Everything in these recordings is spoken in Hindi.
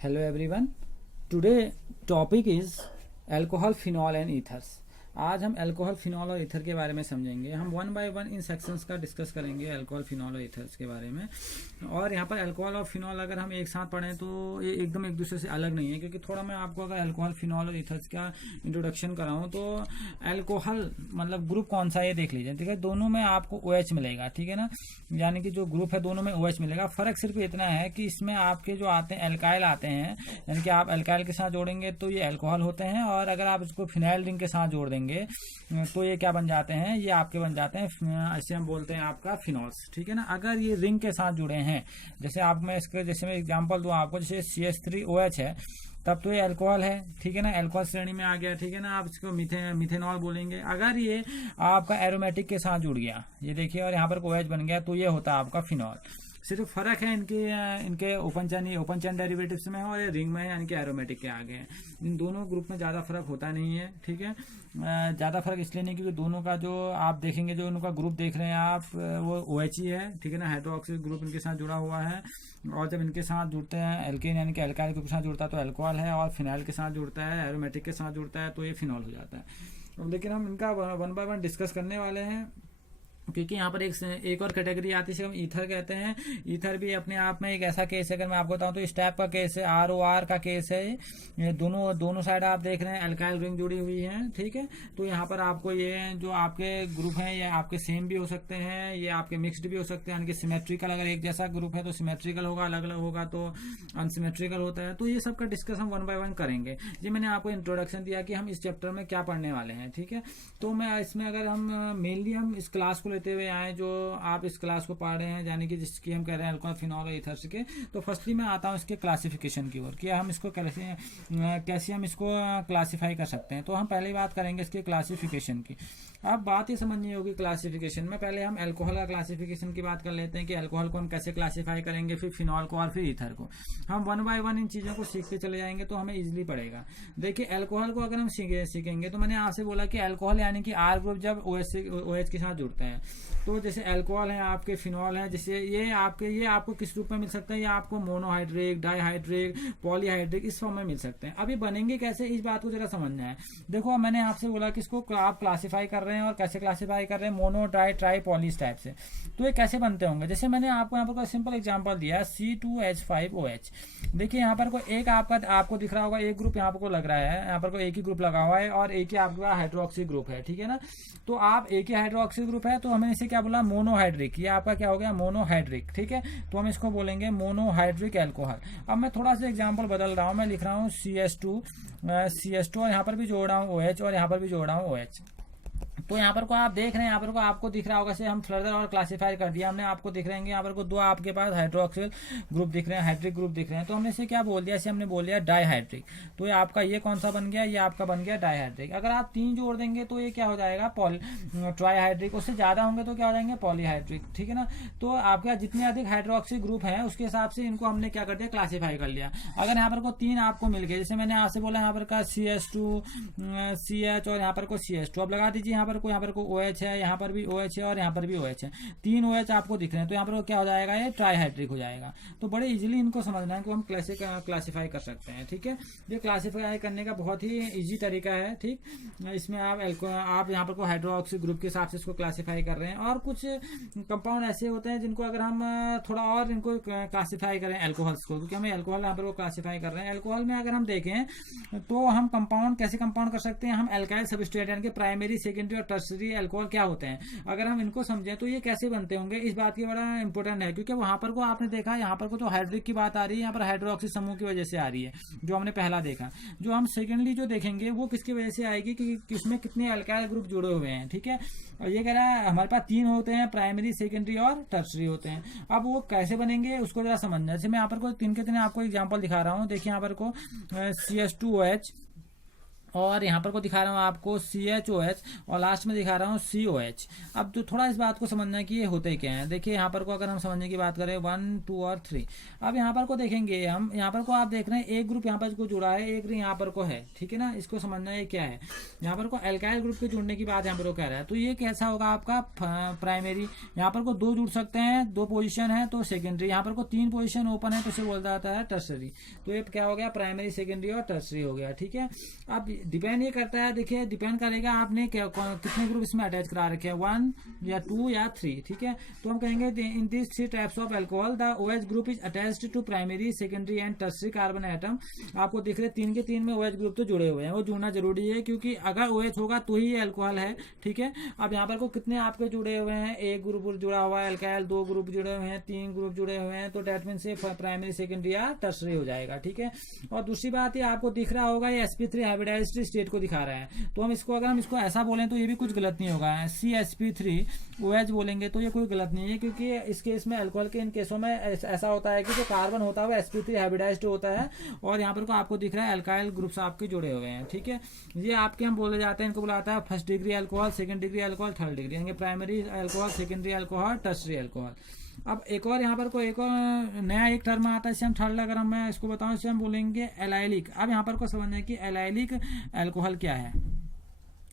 Hello everyone. Today topic is alcohol, phenol and ethers. आज हम अल्कोहल, फिनॉल और ईथर के बारे में समझेंगे। हम one by one in sections का डिस्कस करेंगे अल्कोहल, फिनॉल और ईथर्स के बारे में। और यहाँ पर अल्कोहल और फिनॉल अगर हम एक साथ पढ़ें तो ये एकदम एक दूसरे से अलग नहीं है, क्योंकि थोड़ा मैं आपको अगर अल्कोहल, फिनॉल और ईथर्स का इंट्रोडक्शन कराऊँ तो अल्कोहल मतलब ग्रुप कौन सा है ये देख लीजिए, ठीक है। दोनों में आपको OH मिलेगा, ठीक है ना, यानी कि जो ग्रुप है दोनों में OH मिलेगा। फर्क सिर्फ इतना है कि इसमें आपके जो आते हैं एल्काइल आते हैं, यानी कि आप एल्काइल के साथ जोड़ेंगे तो ये अल्कोहल होते हैं, और अगर आप इसको फिनाइल रिंग के साथ जोड़ देंगे तो ये क्या बन जाते हैं, ये आपके बन जाते हैं, ऐसे हम बोलते हैं आपका फिनॉल्स, ठीक है ना। अगर ये रिंग के साथ जुड़े हैं, जैसे आप मैं इसके जैसे मैं एग्जांपल दूं आपको, जैसे CH3OH है, तब तो ये अल्कोहल है, ठीक है ना, अल्कोहल श्रेणी में आ गया, ठीक है ना। आप इसको मिथेनॉल बोलेंगे। अगर ये आपका एरोमेटिक के साथ जुड़ गया, ये देखिए, और यहाँ पर OH बन गया, तो ये होता है आपका फिनॉल। सिर्फ फर्क है इनके ओपन चेन डेरिवेटिव्स में है और ये रिंग में है, यानी कि एरोमेटिक के आगे है। इन दोनों ग्रुप में ज़्यादा फर्क होता नहीं है, ठीक है। ज़्यादा फर्क इसलिए नहीं क्योंकि दोनों का जो आप देखेंगे, जो उनका ग्रुप देख रहे हैं आप, वो OH ही है, ठीक है ना। हाइड्रोक्सिल ग्रुप इनके साथ जुड़ा हुआ है, और जब इनके साथ जुड़ते हैं एल्केन यानी कि अल्काइल ग्रुप के साथ जुड़ता है तो अल्कोहल है, और फिनाइल के साथ जुड़ता है, एरोमेटिक के साथ जुड़ता है तो ये फिनॉल हो जाता है। लेकिन हम इनका वन बाय वन डिस्कस करने वाले हैं, क्योंकि यहाँ पर एक और कैटेगरी आती है जिसे हम ईथर कहते हैं। ईथर भी अपने आप में एक ऐसा केस है, अगर मैं आपको बताऊं तो इस टाइप का केस है, ROR का केस है। ये दोनों साइड आप देख रहे हैं अल्काइल रिंग जुड़ी हुई है, ठीक है। तो यहाँ पर आपको ये जो आपके ग्रुप हैं ये आपके सेम भी हो सकते हैं, ये आपके मिक्सड भी हो सकते हैं, यानी कि सिमेट्रिकल, अगर एक जैसा ग्रुप है तो सिमेट्रिकल होगा, अलग अलग होगा तो अनसिमेट्रिकल होता है। तो ये सब का डिस्कस हम वन बाय वन करेंगे। ये मैंने आपको इंट्रोडक्शन दिया कि हम इस चैप्टर में क्या पढ़ने वाले हैं, ठीक है। तो मैं इसमें अगर हम मेनली हम इस क्लास को लेते हुए आए, जो आप इस क्लास को पढ़ रहे हैं, यानी कि जिसकी हम कह रहे हैं अल्कोहल, फिनॉल और ईथर्स के, तो फर्स्टली मैं आता हूँ इसके क्लासिफिकेशन की ओर, कि हम इसको कैसे हम इसको क्लासिफाई कर सकते हैं। तो हम पहले बात करेंगे इसके क्लासिफिकेशन की। अब बात ही समझनी होगी क्लासिफिकेशन में। पहले हम अल्कोहल का क्लासिफिकेशन की बात कर लेते हैं कि अल्कोहल को हम कैसे क्लासिफाई करेंगे, फिर फिनॉल को और फिर ईथर को। हम वन बाय वन इन चीज़ों को सीखते चले जाएंगे तो हमें इजीली पड़ेगा। देखिए, अल्कोहल को अगर हम सीखेंगे तो मैंने आपसे बोला कि अल्कोहल यानी कि R ग्रुप जब OH के साथ जुड़ते हैं, तो जैसे अल्कोहल है आपके, फिनॉल है, जैसे ये आपको किस रूप में मिल सकता है, ये आपको मोनोहाइड्रिक, डाईहाइड्रिक, पॉलीहाइड्रिक इस फॉर्म में मिल सकते हैं। अभी बनेंगे कैसे, इस बात को जरा समझना है। देखो, मैंने आपसे बोला कि इसको आप क्लासिफाई कर रहे हैं, और कैसे क्लासिफाई कर रहे हैं, मोनो, डाई, ट्राई, पॉली इस टाइप से। तो ये कैसे बनते होंगे, जैसे मैंने आपको यहाँ पर सिंपल एग्जाम्पल दिया, C2H5OH। देखिए, यहाँ पर कोई एक आपको दिख रहा होगा, एक ग्रुप यहाँ पर को लग रहा है, यहाँ पर कोई एक ही ग्रुप लगा हुआ है, और एक ही आपके पास हाइड्रोक्सी ग्रुप है, ठीक है ना। तो आप एक ही हाइड्रोक्सी ग्रुप है, तो हमें इसे क्या बोला, मोनोहाइड्रिक। ये आपका क्या हो गया, मोनोहाइड्रिक, ठीक है। तो हम इसको बोलेंगे मोनोहाइड्रिक अल्कोहल। अब मैं थोड़ा सा एग्जांपल बदल रहा हूँ, मैं लिख रहा हूँ CH2 और यहाँ पर भी जोड़ रहा हूँ OH, और यहाँ पर भी जोड़ रहा हूँ OH। तो यहाँ पर को आप देख रहे हैं, यहाँ पर को आपको दिख रहा होगा, से हम फर्दर और क्लासिफाई कर दिया हमने, आपको दिख रहे हैं यहाँ पर को दो आपके पास हाइड्रोक्सिल ग्रुप दिख रहे हैं, हाइड्रिक ग्रुप दिख रहे हैं। तो हमने इसे क्या बोल दिया, इसे हमने बोल दिया डाईहाइड्रिक। तो ये आपका ये कौन सा बन गया, ये आपका बन गया डाईहाइड्रिक। अगर आप 3 जोड़ देंगे तो ये क्या हो जाएगा, ट्राईहाइड्रिक। उससे ज़्यादा होंगे तो क्या हो जाएंगे, पॉलीहाइड्रिक, ठीक है ना। तो आपके जितने अधिक हाइड्रोक्सिल ग्रुप हैं उसके हिसाब से इनको हमने क्या कर दिया, क्लासीफाई कर लिया। अगर यहाँ पर को 3 आपको मिल गए, जैसे मैंने आपसे बोला यहाँ पर का CH2 CH और यहाँ पर को CH2, अब लगा दीजिए यहाँ पर को OH है, यहाँ पर भी OH है, और यहाँ पर भी OH है। 3 OH आपको दिख रहे हैं, तो यहाँ पर क्या हो जाएगा, ये ट्राईहाइड्रिक हो जाएगा। तो बड़े इजीली इनको समझना है कि हम कैसे क्लासिफाई कर सकते हैं, ठीक है। ये क्लासिफाई करने का बहुत ही इजी तरीका है, ठीक। इसमें आप यहाँ पर को हाइड्रोक्सी ग्रुप के हिसाब से इसको क्लासिफाई कर रहे हैं। और कुछ कंपाउंड ऐसे होते हैं जिनको अगर हम थोड़ा और इनको क्लासिफाई करें, अल्कोहल्स को, क्योंकि हमें अल्कोहल यहाँ पर वो क्लासिफाई कर रहे हैं। अल्कोहल में अगर हम देखें तो हम कंपाउंड कैसे कंपाउंड कर सकते हैं, हम अल्काइल सबस्ट्रेट यानी कि प्राइमरी, सेकेंडरी और टर्सरी अल्कोहल क्या होते हैं, अगर हम इनको समझें तो ये कैसे बनते होंगे, इस बात की बड़ा इंपॉर्टेंट है। क्योंकि वहां पर को आपने देखा, यहाँ पर को जो हाइड्रिक की बात आ रही है, यहाँ पर हाइड्रोक्सी समूह की वजह से आ रही है, जो हमने पहला देखा। जो हम सेकेंडली जो देखेंगे वो किसकी वजह से आएगी, कि किसमें कितने अल्काइल ग्रुप जुड़े हुए हैं, ठीक है। और ये कह रहा है हमारे पास 3 होते हैं, प्राइमरी, सेकेंडरी और टर्सरी होते हैं। अब वो कैसे बनेंगे उसको जरा समझना। जैसे मैं यहाँ पर को 3 के 3 आपको एग्जाम्पल दिखा रहा हूँ। देखिए यहाँ पर को CH2OH, और यहाँ पर को दिखा रहा हूँ आपको CHOH और लास्ट में दिखा रहा हूँ COH। अब तो थोड़ा इस बात को समझना है कि ये होते क्या हैं। देखिए यहाँ पर को अगर हम समझने की बात करें 1 2 और 3, अब यहाँ पर को देखेंगे हम, यहाँ पर को आप देख रहे हैं एक ग्रुप यहाँ पर को जुड़ा है, एक यहाँ पर को है, ठीक है ना। इसको समझना है क्या है। यहाँ पर को एल्काइल ग्रुप के जुड़ने की बात यहाँ पर को कह रहा है, तो ये कैसा होगा आपका प्राइमरी। यहाँ पर को 2 जुड़ सकते हैं, 2 पोजिशन है तो सेकेंडरी। यहाँ पर को 3 पोजिशन ओपन है तो इसे बोला जाता है टर्सरी। तो ये क्या हो गया, प्राइमरी, सेकेंडरी और टर्सरी हो गया, ठीक है। अब डिपेंड ये करता है, देखिए डिपेंड करेगा आपने कितने ग्रुप इसमें अटैच करा रखे हैं, 1 या 2 या 3, ठीक है। तो हम कहेंगे in this 3 types of alcohol the OH group is attached to primary, secondary and tertiary carbon atom. आपको दिख रहे 3 के 3 में OH ग्रुप तो जुड़े हुए हैं, वो जुड़ना जरूरी है क्योंकि अगर OH होगा तो ही ये अल्कोहल है, ठीक है। अब यहाँ पर को कितने आपके जुड़े हुए हैं, एक ग्रुप जुड़ा हुआ है अल्काइल, 2 ग्रुप जुड़े हुए हैं, 3 ग्रुप जुड़े हुए हैं, तो डेट मीन से प्राइमरी, सेकेंडरी या टर्सरी हो जाएगा, ठीक है। और दूसरी बात ये आपको दिख रहा होगा ये sp3 हाइब्रिडाइज्ड स्टेट को दिखा रहा है, तो हम इसको अगर हम इसको ऐसा बोलें तो ये भी कुछ गलत नहीं होगा। CsP3OH बोलेंगे तो ये कोई गलत नहीं है, क्योंकि इस केस में अल्कोहल के इन केसों में ऐसा होता है कि जो कार्बन होता है वो sp3 हाइब्रिडाइज्ड होता है, और यहाँ पर को आपको दिख रहा है अल्काइल ग्रुप्स आपके जुड़े हुए हैं, ठीक है। ये आपके हम बोले जाते हैं, इनको बुलाता है first degree alcohol, second degree alcohol, third degree, यानी primary alcohol, secondary alcohol, tertiary alcohol. अब एक और यहाँ पर को एक और नया एक टर्म आता है, इसे हम थर्ड, अगर मैं इसको बताऊं इसे हम बोलेंगे एलाइलिक। अब यहाँ पर को समझना है कि एलाइलिक अल्कोहल क्या है।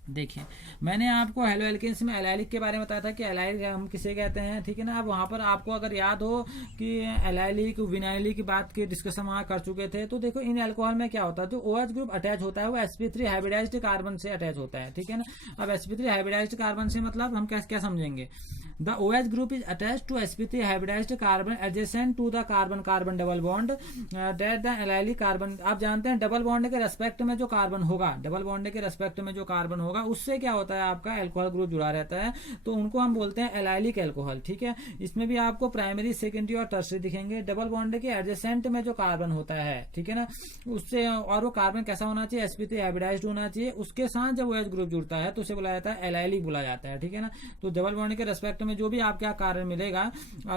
देखिए मैंने आपको हेलो एल्केन्स में एलाइलिक के बारे में बताया था कि एलाइलिक हम किसे कहते हैं, ठीक है ना। अब वहाँ पर आपको अगर याद हो कि एलाइलिक विनाइलिक की बात की डिस्कशन वहाँ कर चुके थे, तो देखो इन अल्कोहल में क्या होता है, जो OH ग्रुप अटैच होता है वो sp3 हाइब्रिडाइज्ड कार्बन से अटैच होता है, ठीक है ना। अब sp3 हाइब्रिडाइज्ड कार्बन से मतलब हम क्या समझेंगे, The OH group is attached to sp3 hybridized carbon adjacent to the carbon-carbon double bond that the allylic carbon। आप जानते हैं डबल बॉन्ड के रेस्पेक्ट में जो कार्बन होगा, डबल बॉन्ड के रेस्पेक्ट में जो कार्बन होगा उससे क्या होता है आपका अल्कोहल ग्रुप जुड़ा रहता है, तो उनको हम बोलते हैं एलाइलिक अल्कोहल, ठीक है। इसमें भी आपको प्राइमरी, सेकेंडरी और टर्सरी दिखेंगे। डबल बॉन्ड के एडजेसेंट में जो कार्बन होता है, ठीक है ना, उससे, और वो कार्बन कैसा होना चाहिए, sp3 हाइब्रिडाइज्ड होना चाहिए। उसके साथ जब OH ग्रुप जुड़ता है तो उसे बुलाया जाता है एलाइलिक बोला जाता है, ठीक है ना। तो डबल बॉन्ड के रेस्पेक्ट में जो भी आपको क्या कार्बन मिलेगा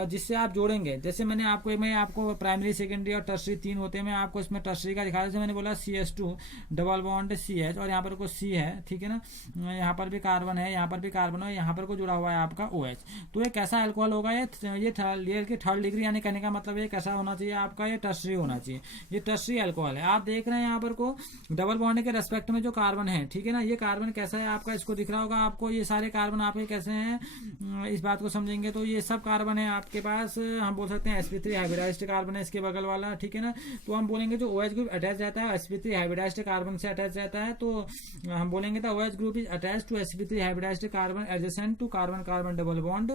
जिससे आप जोड़ेंगे, जैसे मैं आपको प्राइमरी, सेकेंडरी और टर्सरी 3 होते हैं, मैं आपको इसमें टर्सरी का दिखा, जैसे मैंने बोला CH2 डबल बॉन्ड CH और यहाँ पर को C है, ठीक है ना। यहाँ पर भी कार्बन है, यहाँ पर भी कार्बन है, यहाँ पर को जुड़ा हुआ है आपका OH। तो ये कैसा अल्कोहल होगा, ये थर्ड डिग्री, यानी कहने का मतलब ये कैसा होना चाहिए आपका, ये टर्सरी होना चाहिए, ये टर्सरी अल्कोहल है। आप देख रहे हैं यहाँ पर को डबल बॉन्ड के रेस्पेक्ट में जो कार्बन है, ठीक है ना, ये कार्बन कैसा है आपका, इसको दिख रहा होगा आपको, ये सारे कार्बन आपके कैसे हैं, इस बात को समझेंगे तो ये सब कार्बन है आपके पास, हम बोल सकते हैं sp3 हाइब्रिडाइज्ड कार्बन है इसके बगल वाला, ठीक है ना। तो हम बोलेंगे जो OH ग्रुप अटैच रहता है sp3 हाइब्रिडाइज्ड कार्बन से अटैच रहता है, तो हम बोलेंगे था OH group is attach to sp3 hybridized carbon adjacent to carbon carbon double bond,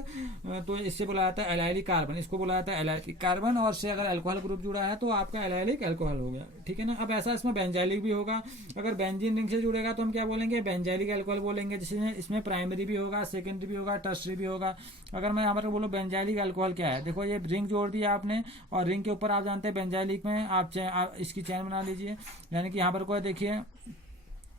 तो इससे बोला जाता है एलाइलिक कार्बन, इसको बोला जाता है एलाइलिक कार्बन, और से अगर अल्कोहल ग्रुप जुड़ा है तो आपका एलाइलिक अल्कोहल हो गया, ठीक है ना। अब ऐसा इसमें बेंजाइलिक भी होगा, अगर बेंजीन रिंग से जुड़ेगा तो हम क्या बोलेंगे, बेंजाइलिक अल्कोहल बोलेंगे, जिसमें इसमें प्राइमरी भी होगा, सेकेंडरी भी होगा, टर्सरी भी होगा। अगर मैं यहाँ पर बोलो बेंजाइलिक अल्कोहल क्या है, देखो ये रिंग जोड़ दिया आपने, और रिंग के ऊपर आप जानते हैं बेंजाइलिक में आप इसकी चैन बना लीजिए, यानी कि यहाँ पर कोई देखिए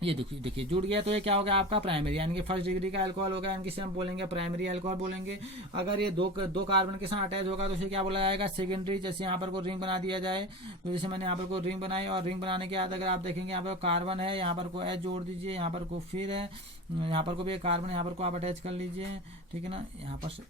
ये देखिए जुड़ गया, तो ये क्या हो गया आपका प्राइमरी, यानी कि फर्स्ट डिग्री का अल्कोहल होगा, यानी कि हम बोलेंगे प्राइमरी अल्कोहल बोलेंगे। अगर ये दो कार्बन के साथ अटैच होगा तो इसे क्या बोला जाएगा, सेकेंडरी। जैसे यहाँ पर को रिंग बना दिया जाए, तो जैसे मैंने यहाँ पर को रिंग बनाई, और रिंग बनाने के बाद अगर आप देखेंगे यहाँ पर कार्बन है, यहाँ पर को H जोड़ दीजिए, यहाँ पर को फिर है, यहाँ पर को भी कार्बन, यहाँ पर को आप अटैच कर लीजिए, ठीक है ना। यहाँ पर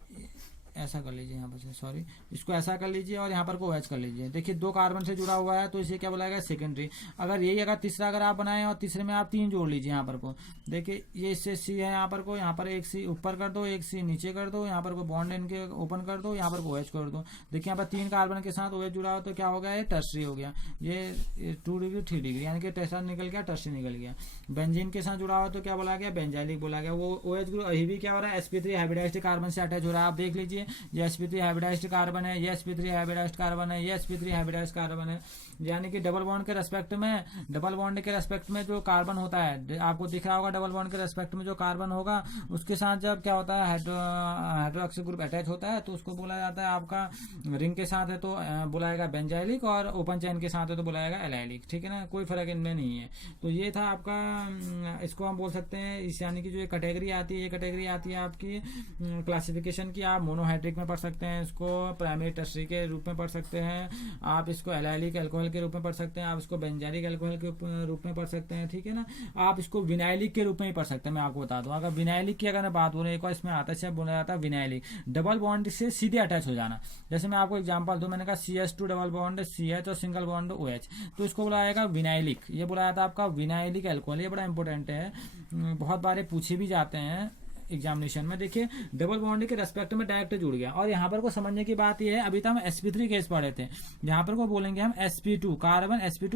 ऐसा कर लीजिए, यहाँ पर से सॉरी इसको ऐसा कर लीजिए, और यहाँ पर को OH कर लीजिए। देखिए 2 कार्बन से जुड़ा हुआ है तो इसे क्या बुलाएगा, सेकेंडरी। अगर तीसरा अगर आप बनाएं और तीसरे में आप 3 जोड़ लीजिए, यहाँ पर को देखिए ये इससे C है, यहाँ पर एक C ऊपर कर दो, एक C नीचे कर दो, यहाँ पर को बॉन्ड इनके ओपन कर दो, यहाँ पर को OH कर दो। देखिए यहाँ पर 3 कार्बन के साथ OH जुड़ा हो तो क्या हो गया, ये टर्सरी हो गया, ये 2 डिग्री 3 डिग्री, यानी कि टेस्टर निकल गया, टर्सरी निकल गया। बेंजीन के साथ जुड़ा हो तो क्या बोला गया, बेंजाइलिक बोला गया। वो OH ग्रुप अभी भी क्या हो रहा है, sp3 हाइब्रिडाइज्ड कार्बन से अटैच हो रहा है। आप देख लीजिए ये sp3 हाइब्रिडाइज्ड कार्बन है, ये sp3 हाइब्रिडाइज्ड कार्बन है, ये sp3 हाइब्रिडाइज्ड कार्बन है, यानी कि डबल बॉन्ड के रेस्पेक्ट में जो कार्बन होता है, आपको दिख रहा होगा डबल बॉन्ड के रेस्पेक्ट में जो कार्बन होगा उसके साथ जब क्या होता है, हाइड्रोक्सी ग्रुप अटैच होता है तो उसको बोला जाता है आपका, रिंग के साथ है तो बुलाएगा बेंजाइलिक, और ओपन चैन के साथ है तो बुलाएगा एलाइलिक, ठीक है ना, कोई फर्क इनमें नहीं है। तो ये था आपका, इसको हम बोल सकते हैं इस, यानी कि जो ये कैटेगरी आती है, ये कैटेगरी आती है आपकी क्लासिफिकेशन की, आप मोनो मोनोहाइड्रिक में पढ़ सकते हैं, इसको प्राइमरी टर्शरी के रूप में पढ़ सकते हैं, आप इसको एलाइलिक अल्कोहल के रूप में पढ़ सकते हैं, आप इसको बेंजाइलिक अल्कोहल के रूप में पढ़ सकते हैं, ठीक है ना। आप इसको विनाइलिक के रूप में ही पढ़ सकते हैं। मैं आपको बता दूं, अगर विनाइलिक की अगर मैं बात बोलूँ, एक और इसमें आता है बोला जाता है विनाइलिक, डबल बॉन्ड से सीधे अटैच हो जाना। जैसे मैं आपको एग्जांपल दूं, मैंने कहा CH2 डबल बॉन्ड CH और सिंगल बॉन्ड OH, तो इसको बोला जाएगा विनाइलिक। ये बोला जाता है आपका विनाइलिक अल्कोहल। ये बड़ा इंपॉर्टेंट है, बहुत बार पूछे भी जाते हैं एग्जामिनेशन में। देखिए डबल बॉन्ड के रेस्पेक्ट में डायरेक्ट जुड़ गया। और यहाँ पर को समझने की बात यह है, अभी तक हम sp3 केस पढ़े थे, यहाँ पर को बोलेंगे हम sp2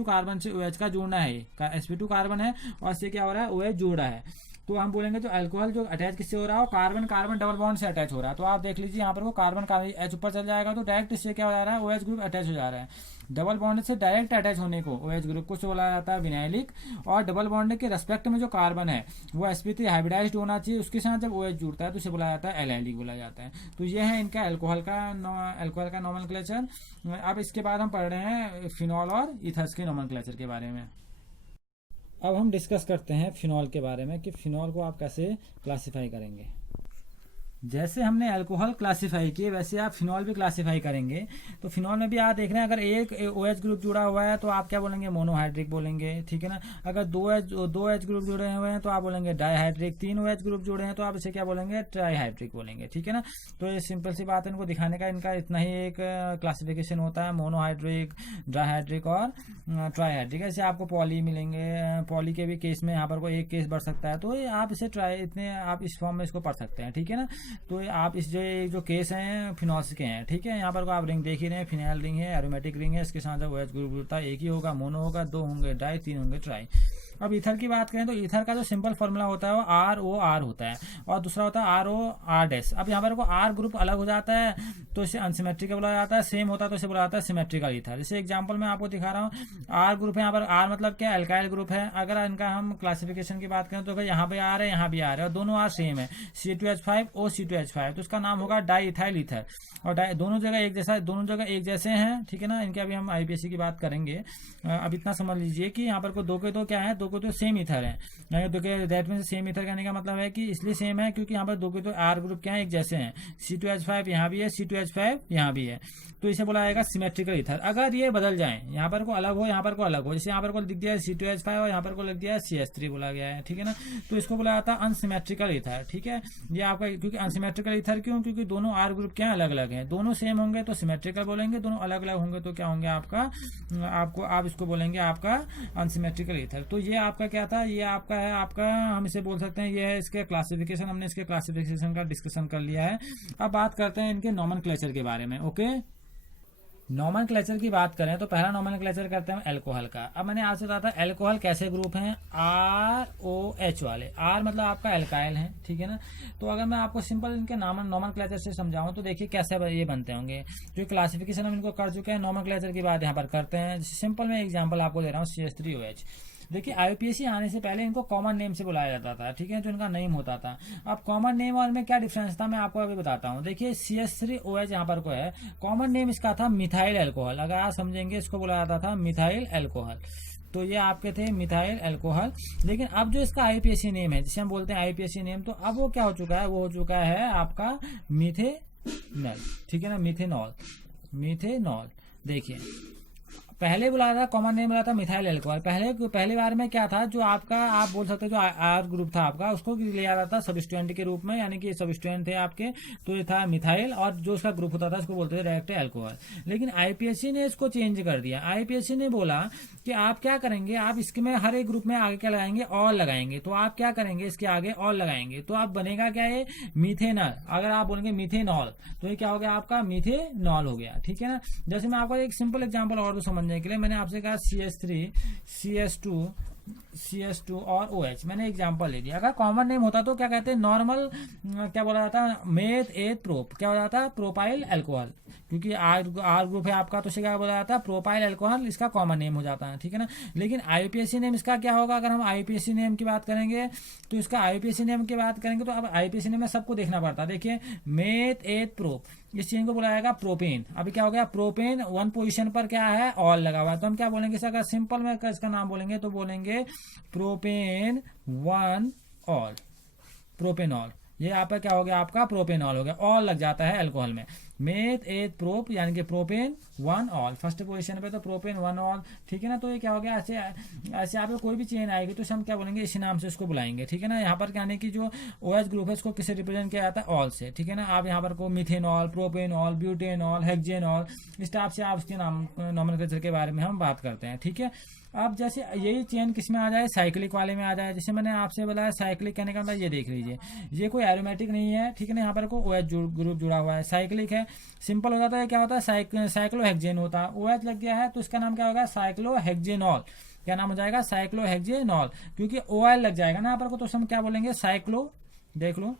कार्बन से OH का जुड़ना है, sp2 कार्बन है और इससे क्या हो रहा है, OH जुड़ रहा है। तो हम बोलेंगे जो अल्कोहल जो अटैच किससे हो रहा है, कार्बन कार्बन डबल बॉन्ड से अटैच हो रहा है। तो आप देख लीजिए यहाँ पर को कार्बन H ऊपर चल जाएगा तो डायरेक्ट इससे क्या हो जा रहा है, OH ग्रुप अटैच हो जा रहा है। डबल बॉन्ड से डायरेक्ट अटैच होने को OH ग्रुप को बोला जाता है विनाइलिक। और डबल बॉन्ड के रेस्पेक्ट में जो कार्बन है वो sp3 हाइब्रिडाइज्ड होना चाहिए, उसके साथ जब OH जुड़ता है तो उसे बोला जाता है एलाइलिक बोला जाता है। तो ये है इनका अल्कोहल का नोमेनक्लेचर। अब इसके बाद हम पढ़ रहे हैं फिनॉल और ईथर्स के नोमेनक्लेचर के बारे में। अब हम डिस्कस करते हैं फिनॉल के बारे में कि फिनॉल को आप कैसे क्लासिफाई करेंगे। जैसे हमने अल्कोहल क्लासिफाई किए वैसे आप फिनॉल भी क्लासिफाई करेंगे। तो फिनॉल में भी आप देख रहे हैं, अगर एक OH ग्रुप जुड़ा हुआ है तो आप क्या बोलेंगे, मोनोहाइड्रिक बोलेंगे, ठीक है ना। अगर दो H ग्रुप जुड़े हुए हैं तो आप बोलेंगे डाईहाइड्रिक, 3 OH ग्रुप जुड़े हैं तो आप इसे क्या बोलेंगे, ट्राईहाइड्रिक बोलेंगे, ठीक है ना। तो ये सिंपल सी बात है, इनको दिखाने का इनका इतना ही एक क्लासिफिकेशन होता है, मोनोहाइड्रिक, डाईहाइड्रिक और ट्राईहाइड्रिक। ऐसे आपको पॉली मिलेंगे, पॉली के भी केस में यहाँ पर कोई एक केस बढ़ सकता है, तो आप इसे इतने आप इस फॉर्म में इसको पढ़ सकते हैं, ठीक है ना। तो आप इस जो केस हैं फिनॉल्स के हैं, ठीक है। यहाँ पर को आप रिंग देख ही रहे हैं, फिनाइल रिंग है, एरोमेटिक रिंग है, इसके साथ जब OH ग्रुप जुड़ता है एक ही होगा, मोनो होगा, 2 होंगे डाई, 3 होंगे ट्राई। अब ईथर की बात करें तो ईथर का जो सिंपल फॉर्मूला होता है वो ROR होता है और दूसरा होता है ROR-। अब यहाँ पर को R ग्रुप अलग हो जाता है तो इसे अनसिमेट्रिकल बोला जाता है, सेम होता है तो इसे बोला जाता है सिमेट्रिकल ईथर। जैसे एग्जांपल मैं आपको दिखा रहा हूँ, R ग्रुप है, यहाँ पर R मतलब क्या, अल्काइल ग्रुप है। अगर इनका हम क्लासिफिकेशन की बात करें तो यहाँ पे R है, यहाँ भी R है और दोनों R सेम है, C2H5 OC2H5, तो इसका नाम होगा डाई इथाइल ईथर। और दोनों जगह एक जैसे हैं, ठीक है ना। इनके अभी हम IPSC की बात करेंगे। अब इतना समझ लीजिए कि यहाँ पर को दो के दो क्या है, दो के दो सेम ईथर है। दो के दैट मीन सेम ईथर कहने का मतलब है कि इसलिए सेम है क्योंकि यहाँ पर दो के दो R ग्रुप क्या है, एक जैसे हैं। C2H5 यहाँ भी है, C2H5 यहाँ भी है, तो इसे बोला जाएगा सिमेट्रिकल ईथर। अगर ये बदल जाए, यहाँ पर को अलग हो, यहाँ पर को अलग हो, जैसे यहाँ पर को लिख दिया है C2H5 और यहाँ पर को लिख दिया है CH3 बोला गया है, ठीक है ना, तो इसको बोला जाता है अनसिमेट्रिकल ईथर, ठीक है। ये आपका क्योंकि अनसिमेट्रिकल ईथर क्यों, क्योंकि दोनों R ग्रुप क्या अलग अलग हैं। दोनों सेम होंगे तो सिमेट्रिकल बोलेंगे, दोनों अलग अलग होंगे तो क्या होंगे आपका, आप इसको बोलेंगे आपका अनसिमेट्रिकल ईथर। तो ये आपका क्या था, ये आपका है, आपका हम इसे बोल सकते हैं ये है इसके क्लासिफिकेशन। हमने इसके क्लासिफिकेशन का डिस्कशन कर लिया है। अब बात करते हैं इनके नोमेनक्लेचर के बारे में। ओके, नोमेनक्लेचर की बात करें तो पहला नोमेनक्लेचर करते हैं अल्कोहल का। अब मैंने आपसे बताया था अल्कोहल कैसे ग्रुप हैं, ROH वाले। R मतलब आपका अल्काइल है, ठीक है ना। तो अगर मैं आपको सिंपल इनके नोमेनक्लेचर से समझाऊं तो देखिए कैसे ये बनते होंगे। जो क्लासिफिकेशन हम इनको कर चुके हैं, नोमेनक्लेचर की बात यहाँ पर करते हैं। सिंपल मैं एग्जाम्पल आपको दे रहा हूँ, CH3OH। देखिए IUPAC आने से पहले इनको कॉमन नेम से बुलाया जाता था, ठीक है, जो इनका नेम होता था। अब कॉमन नेम और में क्या डिफरेंस था मैं आपको अभी बताता हूँ। देखिए CH3OH यहाँ पर को है, कॉमन नेम इसका था मिथाइल अल्कोहल। अगर आप समझेंगे इसको बुलाया जाता था मिथाइल अल्कोहल। तो ये आपके थे मिथाइल अल्कोहल। लेकिन अब जो इसका IUPAC नेम है, जिसे हम बोलते हैं IUPAC नेम, तो अब वो क्या हो चुका है, वो हो चुका है आपका मिथेनॉल, ठीक है ना, मिथेनॉल। देखिए पहले बुलाया था, कॉमन नेम बुलाया था मिथाइल अल्कोहल। पहले बार में क्या था, जो आपका आप बोल सकते हो जो R ग्रुप था आपका, उसको लिया जाता था सबस्टिट्यूएंट के रूप में, यानी कि सबस्टिट्यूएंट थे आपके, तो ये था मिथाइल, और जो उसका ग्रुप होता था उसको बोलते थे डायरेक्ट अल्कोहल। लेकिन IUPAC ने इसको चेंज कर दिया। IUPAC ने बोला कि आप क्या करेंगे, आप इसके में हर एक ग्रुप में आगे क्या लगाएंगे, ऑल लगाएंगे। तो आप क्या करेंगे, इसके आगे ऑल लगाएंगे तो आप बनेगा क्या, ये मिथेनॉल। अगर आप बोलेंगे मिथेनॉल तो ये क्या हो गया आपका, मिथेनॉल हो गया, ठीक है ना। जैसे मैं आपको एक सिंपल एग्जांपल और भी समझने के लिए मैंने आपसे कहा CH3 CH2 और OH, मैंने एग्जांपल ले दिया। अगर कॉमन नेम होता तो क्या कहते हैं, नॉर्मल क्या बोला जाता है, मेथ एथ प्रोप, क्या हो जाता है, प्रोपाइल अल्कोहल। क्योंकि R ग्रुप है आपका तो इसे क्या बोला जाता है, प्रोपाइल अल्कोहल, इसका कॉमन नेम हो जाता है, ठीक है ना। लेकिन IUPAC नेम इसका क्या होगा, अगर हम IUPAC नेम की बात करेंगे तो इसका IUPAC नेम की बात करेंगे तो अब IUPAC नेम में सबको देखना पड़ता है। देखिए मेथ एथ प्रोप, इस चीज को बुलाएगा प्रोपेन। अभी क्या हो गया, प्रोपेन 1 पोजीशन पर क्या है, ऑल लगा हुआ है, तो हम क्या बोलेंगे, अगर सिंपल में इसका नाम बोलेंगे तो बोलेंगे प्रोपेन 1 ऑल, प्रोपेनॉल। ये यहाँ पर क्या हो गया आपका प्रोपेनॉल हो गया, ऑल लग जाता है अल्कोहल में। मेथ एथ प्रोप यानी कि propane one all, first position पे तो प्रोपेन वन ऑल, ठीक है ना। तो ये क्या हो गया, ऐसे ऐसे यहाँ पे कोई भी चेन आएगी तो हम क्या बोलेंगे, इसी नाम से इसको बुलाएंगे, ठीक है ना। यहाँ पर कहने की जो OH ग्रुप है इसको किससे रिप्रेजेंट किया जाता है, ऑल से, ठीक है ना। आप यहाँ पर को मिथेनॉल, प्रोपेनॉल, ब्यूटेनॉल, हेक्सेनॉल, इस टाइप से आप इसके नाम नॉमेनक्लेचर के बारे में हम बात करते हैं, ठीक है। अब जैसे यही चेन किस में आ जाए, साइक्लिक वाले में आ जाए। जैसे मैंने आपसे बताया साइक्लिक कहने का मतलब ये देख लीजिए, ये कोई एरोमेटिक नहीं है, ठीक है ना। यहाँ पर को OH ग्रुप जुड़ा हुआ है, साइक्लिक है, सिंपल हो जाता है। क्या होता है, साइक्लोहेक्सेन होता है, OH लग गया है तो इसका नाम क्या होगा, साइक्लोहेक्सेनॉल। क्या नाम हो जाएगा, साइक्लोहेक्सेनॉल, क्योंकि OL लग जाएगा ना यहाँ पर को, तो हम क्या बोलेंगे, साइक्लो, देख लो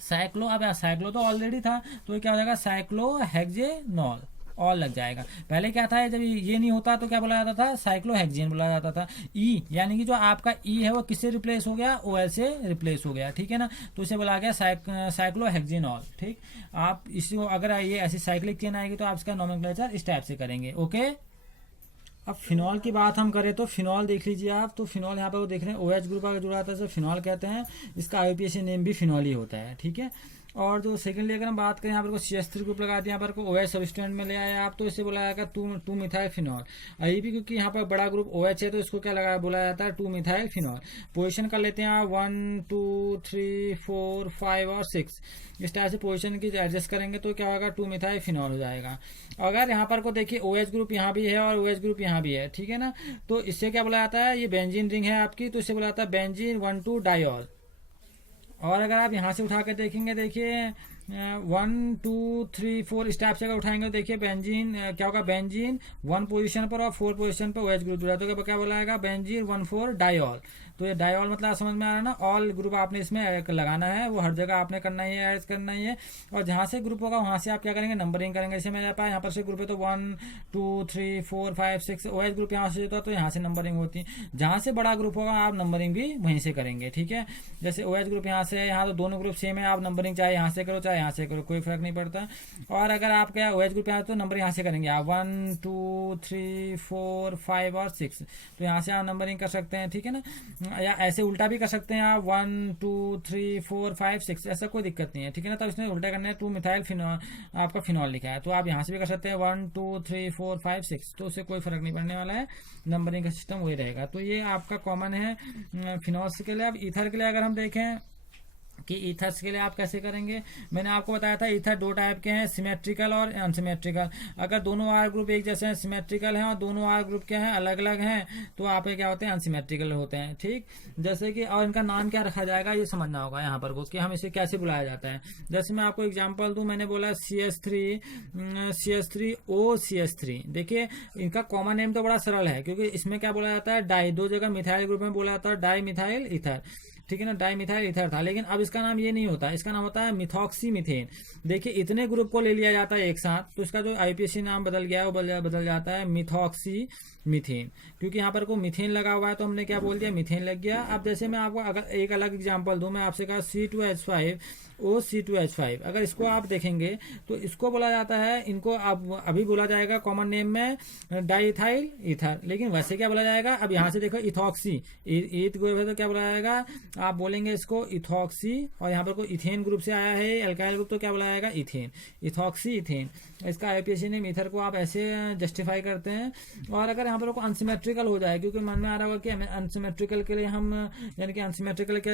साइक्लो। अब साइक्लो तो ऑलरेडी था तो ये क्या हो जाएगा, साइक्लोहेक्सेनॉल, ऑल लग जाएगा। पहले क्या था, जब ये नहीं होता तो क्या बोला जाता था, साइक्लोहेक्सेन बोला जाता था। ई यानी कि जो आपका ई है वो किससे रिप्लेस हो गया, OL से रिप्लेस हो गया, ठीक है ना। तो इसे बोला गया साइक्लोहेक्सेनॉल, ठीक। आप इसको अगर ये ऐसी साइक्लिक चेन आएगी तो आप इसका नॉमेनक्लेचर इस टाइप से करेंगे, ओके। अब फिनॉल की बात हम करें तो फिनॉल देख लीजिए आप, तो फिनॉल यहाँ पर वो देख रहे हैं OH ग्रुप अगर जुड़ा था तो फिनॉल कहते हैं, इसका IUPAC नेम भी फिनॉल ही होता है, ठीक है। और जो सेकंडली अगर हम बात करें, यहाँ पर को CH3 ग्रुप लगा दिया, यहाँ पर को OH सब्स्टिट्यूएंट में ले आए आप, तो इसे बुलाया जाएगा 2 मिथाइल फिनॉल। ये भी क्योंकि यहाँ पर बड़ा ग्रुप OH है तो इसको क्या लगा बुलाया जाता है 2 मिथाइल फिनॉल। पोजीशन कर लेते हैं आप 1 2 3 4 5 और 6, इस टाइप से पोजीशन की एडजस्ट करेंगे तो क्या होगा, 2 मिथाइल फिनॉल हो जाएगा। अगर यहाँ पर को देखिए OH ग्रुप यहाँ भी है और OH ग्रुप यहाँ भी है, ठीक है ना। तो इससे क्या बोला जाता है, ये बेंजीन रिंग है आपकी, तो इसे बोला जाता है बेंजीन 1,2 डाइऑल। और अगर आप यहाँ से उठा कर देखेंगे, देखिए 1 2 3 4 इस टाइप से अगर उठाएंगे तो देखिए बेंजीन क्या होगा, बेंजीन 1 पोजीशन पर और 4 पोजीशन पर OH ग्रुप जुड़ा, तो क्या बोला जाएगा, बेंजीन 1,4 डाइऑल। तो ये डाइऑल मतलब समझ में आ रहा है ना, ऑल ग्रुप आपने इसमें लगाना है, वो हर जगह आपने करना ही है, ऐड करना ही है। और जहाँ से ग्रुप होगा वहाँ से आप क्या करेंगे, नंबरिंग करेंगे। जैसे मेरे पास यहाँ पर से ग्रुप है तो 1 2 3 4 5 6 OH ग्रुप यहाँ से होता है तो यहाँ से नंबरिंग होती है। जहाँ से बड़ा ग्रुप होगा आप नंबरिंग भी वहीं से करेंगे, ठीक है। जैसे OH ग्रुप यहाँ से, यहाँ तो दोनों ग्रुप सेम है, आप नंबरिंग चाहे यहाँ से करो चाहे यहाँ से करो, कोई फर्क नहीं पड़ता। और अगर आप क्या OH ग्रुप यहाँ तो नंबर यहाँ से करेंगे आप 1 2 3 4 5 और 6, तो यहाँ से आप नंबरिंग कर सकते हैं, ठीक है ना। या ऐसे उल्टा भी कर सकते हैं आप 1 2 3 4 5 6, ऐसा कोई दिक्कत नहीं है, ठीक है ना। तो इसमें उल्टा करना है, 2 मिथाइल फिनॉल आपका फिनॉल लिखा है, तो आप यहाँ से भी कर सकते हैं 1 2 3 4 5 6, तो उससे कोई फर्क नहीं पड़ने वाला है, नंबरिंग का सिस्टम वही रहेगा। तो ये आपका कॉमन है फिनॉल्स के लिए। अब ईथर के लिए अगर हम देखें कि ईथर्स के लिए आप कैसे करेंगे, मैंने आपको बताया था ईथर 2 टाइप के हैं, सिमेट्रिकल और अनसिमेट्रिकल। अगर दोनों आर ग्रुप एक जैसे हैं, सिमेट्रिकल हैं, और दोनों आर ग्रुप क्या है, अलग अलग हैं, तो आप क्या होते हैं, अनसिमेट्रिकल होते हैं, ठीक। जैसे कि और इनका नाम क्या रखा जाएगा ये समझना होगा यहाँ पर को, कि हम इसे कैसे बुलाया जाता है। जैसे मैं आपको एग्जाम्पल दूं, मैंने बोला CH3O, देखिए इनका कॉमन नेम तो बड़ा सरल है, क्योंकि इसमें क्या बोला जाता है, डाई, 2 जगह मिथाइल ग्रुप में बोला जाता है डाई मिथाइल ईथर, ठीक है ना, डाई मिथाइल ईथर था। लेकिन अब इसका नाम ये नहीं होता, इसका नाम होता है मिथॉक्सी मीथेन। देखिए इतने ग्रुप को ले लिया जाता है एक साथ, तो इसका जो IUPAC नाम बदल गया है वो बदल जाता है मिथॉक्सी मीथेन, क्योंकि यहाँ पर को मीथेन लगा हुआ है तो हमने क्या बोल दिया, मीथेन लग गया। अब जैसे मैं आपको अगर एक अलग एग्जांपल दूं, मैं आपसे कहा C2H5O, अगर इसको आप देखेंगे तो इसको बोला जाता है, इनको अब अभी बोला जाएगा कॉमन नेम में डाइथाइल ईथर, लेकिन वैसे क्या बोला जाएगा, अब यहाँ से देखो इथॉक्सी, ईथ ग्रुप है तो क्या बोला जाएगा, आप बोलेंगे इसको इथॉक्सी, और यहाँ पर कोई इथेन ग्रुप से आया है एल्काइल ग्रुप तो क्या बोला जाएगा, इथेन, इथॉक्सी इथेन। इसका IUPAC नेम ईथर को आप ऐसे जस्टिफाई करते हैं। और अगर यहाँ पर अनसिमेट्रिकल हो जाए, क्योंकि मन में आ रहा होगा कि अनसिमेट्रिकल के लिए हम, यानी कि अनसिमेट्रिकल के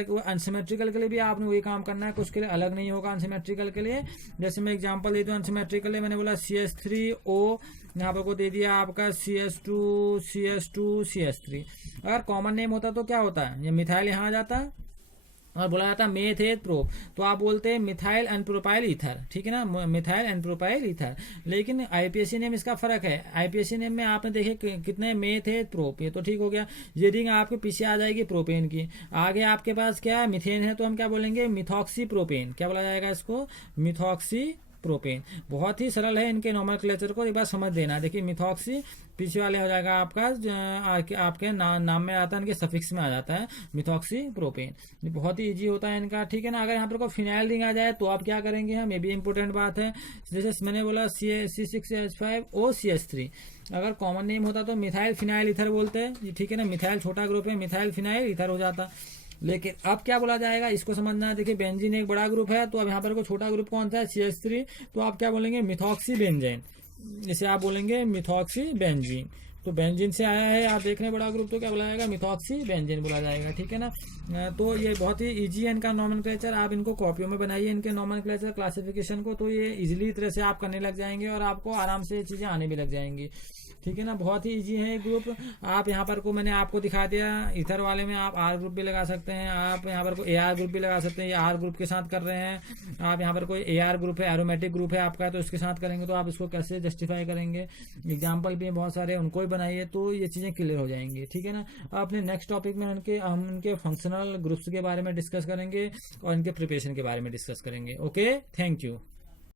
लिए भी आपने वही काम करना है, कुछ के लिए अलग नहीं होगा अनसिमेट्रिकल के लिए। जैसे मैं एग्जांपल दे दूं अनसिमेट्रिकल है, मैंने बोला CH3O, यहाँ पर को दे दिया आपका CH3। अगर कॉमन नेम होता तो क्या होता है, ये मिथाइल यहाँ आ जाता और बोला जाता मेथ एथ प्रोप, तो आप बोलते हैं मिथाइल एंड प्रोपाइल ईथर, ठीक है ना, मिथाइल एंड प्रोपाइल ईथर। लेकिन IUPAC नेम इसका फर्क है, IUPAC नेम में आपने देखे कितने मेथ एथ प्रोप, ये तो ठीक हो गया, ये रिंग आपके पीछे आ जाएगी प्रोपेन की, आगे आपके पास क्या है, मिथेन है, तो हम क्या बोलेंगे, मिथॉक्सी प्रोपेन, क्या बोला जाएगा इसको, मिथॉक्सी प्रोपेन। बहुत ही सरल है, इनके नॉमेनक्लेचर को एक बार समझ देना। देखिए मिथॉक्सी पीछे वाले हो जाएगा आपका, आपके नाम में आता है, इनके सफिक्स में आ जाता है मिथॉक्सी प्रोपेन। बहुत ही इजी होता है इनका, ठीक है ना। अगर यहाँ पर कोई फिनाइल रिंग आ जाए तो आप क्या करेंगे हम, ये भी इंपॉर्टेंट बात है। जैसे मैंने बोला C6H5O, अगर कॉमन नेम होता तो मिथाइल फिनाइल ईथर बोलते हैं, ठीक है ना, मिथाइल छोटा ग्रुप है, मिथाइल फिनाइल ईथर हो जाता। लेकिन अब क्या बोला जाएगा, इसको समझना है। देखिए बेंजीन एक बड़ा ग्रुप है, तो अब यहाँ पर को छोटा ग्रुप कौन सा है, CH3, तो आप क्या बोलेंगे, मिथॉक्सी बेंजीन, इसे आप बोलेंगे मिथॉक्सी बेंजीन। तो बेंजीन से आया है, आप देख रहे हैं बड़ा ग्रुप, तो क्या बोला जाएगा, मिथॉक्सी बेंजीन बोला जाएगा, ठीक है ना। तो ये बहुत ही इजी है इनका नॉमेनक्लेचर, आप इनको कॉपियों में बनाइए इनके नॉमेनक्लेचर क्लासिफिकेशन को, तो ये इजीली तरह से आप करने लग जाएंगे और आपको आराम से ये चीजें आने भी लग जाएंगी, ठीक है ना। बहुत ही इजी है ये ग्रुप। आप यहाँ पर को मैंने आपको दिखा दिया, इथर वाले में आप आर ग्रुप भी लगा सकते हैं, आप यहाँ पर को AR ग्रुप भी लगा सकते हैं, ये आर ग्रुप के साथ कर रहे हैं। आप यहाँ पर कोई AR ग्रुप है, एरोमेटिक ग्रुप है आपका, तो इसके साथ करेंगे, तो आप इसको कैसे जस्टिफाई करेंगे, एग्जाम्पल भी हैं बहुत सारे, उनको ही बनाइए, तो ये चीजें क्लियर हो जाएंगी, ठीक है ना। अपने नेक्स्ट टॉपिक में हम इनके फंक्शनल ग्रुप्स के बारे में डिस्कस करेंगे और इनके प्रिपरेशन के बारे में डिस्कस करेंगे। Okay, thank you.